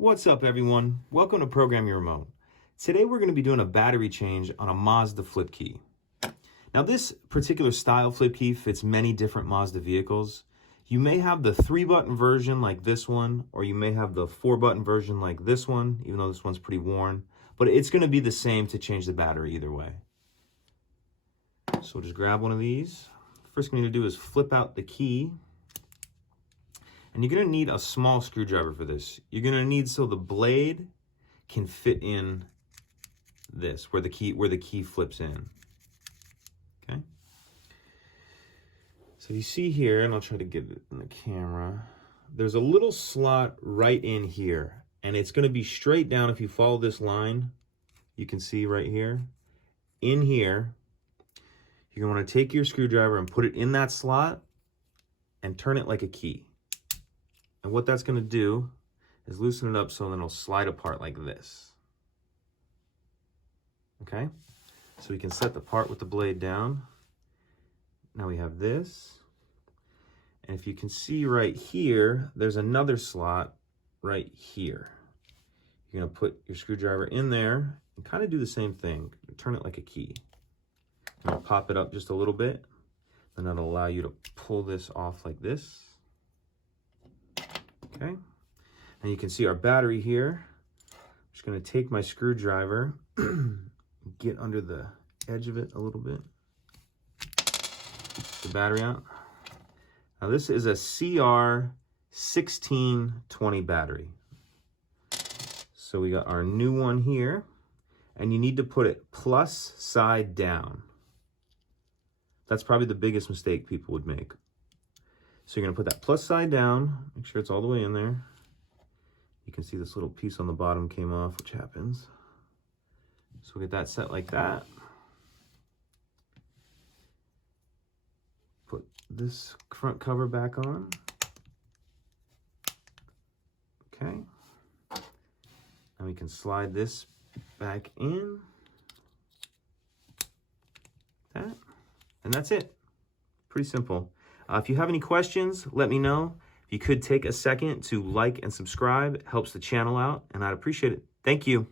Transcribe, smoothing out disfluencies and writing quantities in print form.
What's up, everyone? Welcome to Program Your Remote. Today we're going to be doing a battery change on a Mazda flip key. Now this particular style flip key fits many different Mazda vehicles. You may have the 3-button version like this one, or you may have the 4-button version like this one, even though this one's pretty worn. But it's going to be the same to change the battery either way. So we'll just grab one of these. First thing you need to do is flip out the key. And you're going to need a small screwdriver for this. You're going to need so the blade can fit in this, where the key flips in. Okay? So you see here, and I'll try to get it in the camera, there's a little slot right in here. And it's going to be straight down. If you follow this line, you can see right here. In here, you're going to want to take your screwdriver and put it in that slot and turn it like a key. And what that's going to do is loosen it up so then it'll slide apart like this. Okay? So we can set the part with the blade down. Now we have this. And if you can see right here, there's another slot right here. You're going to put your screwdriver in there and kind of do the same thing. Turn it like a key. I'm going to pop it up just a little bit. Then that'll allow you to pull this off like this. Okay, and you can see our battery here. I'm just going to take my screwdriver, get under the edge of it a little bit, the battery out. Now this is a CR-1620 battery. So we got our new one here, and you need to put it plus side down. That's probably the biggest mistake people would make. So you're going to put that plus side down, make sure it's all the way in there. You can see this little piece on the bottom came off, which happens. So we'll get that set like that. Put this front cover back on. Okay. Now we can slide this back in. That. And that's it. Pretty simple. If you have any questions, let me know. If you could take a second to like and subscribe, it helps the channel out, and I'd appreciate it. Thank you.